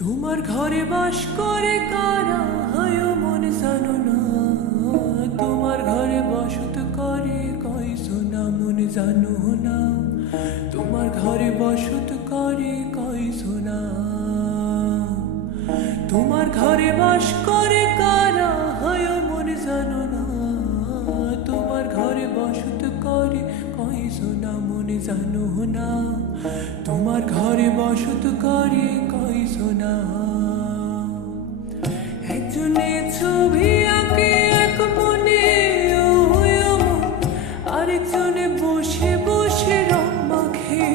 তোমার ঘরে বাস করে কারা হয় মন জানো না, তোমার ঘরে বসত করে কয়জনা মন জানো না, তোমার ঘরে বসত করে কয়জনা। তোমার ঘরে বাস করে কারা হয় মন জানো না, তোমার ঘরে বসত করে কয়জনা মন জানো না, তোমার ঘরে বসত করে কয়জনা। একজনে ছবি আঁকে এক মনে আরেকজনে বসে বসে রং মাখে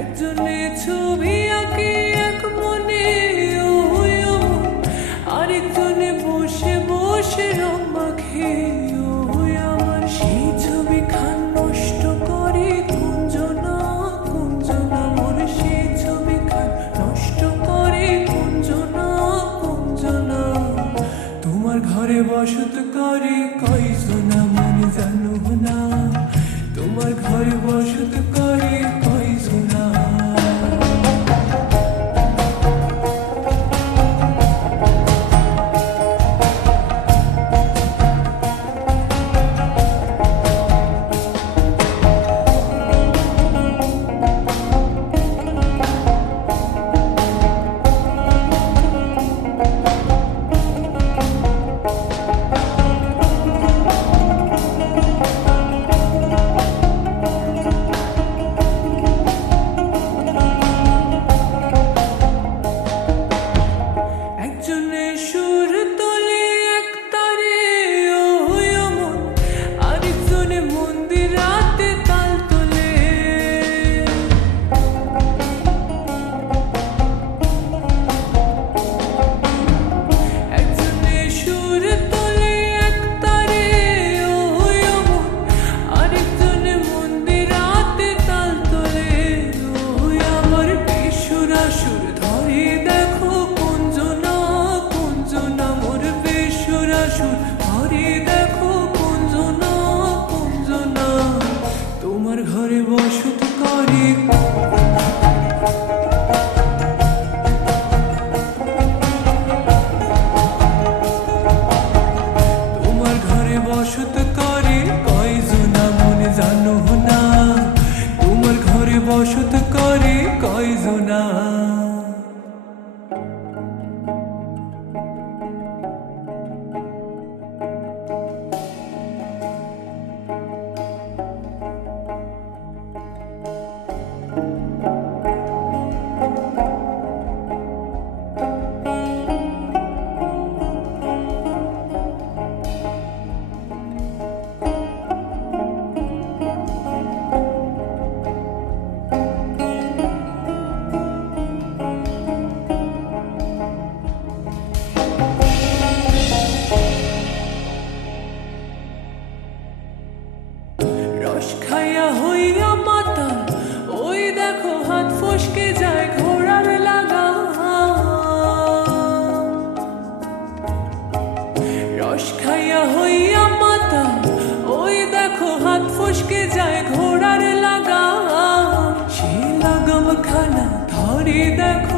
একজনে ছবি আঁকে এক মনে আরেকজনে বসে বসে রং মাখে আমার সেই ছবি খান নষ্ট করে কুঞ্জনা কুঞ্জনা মোর সেই ছবি খান নষ্ট করে কুঞ্জনা কুঞ্জনা। তোমার ঘরে বসত করে কয়জনা মন জানো না, তোমার ঘরে বসত করে কয়জনা। তোমার ঘরে বসত করে তোমার ঘরে বসত করে কয়জনা মন জানো না, তোমার ঘরে বসত করে কয়জনা। রস খাইয়া হইয়া মাতা, ওই দেখো হাত ফসকে যায় ঘোড়ার লাগাম, সে লাগাম খানা ধরে দেখো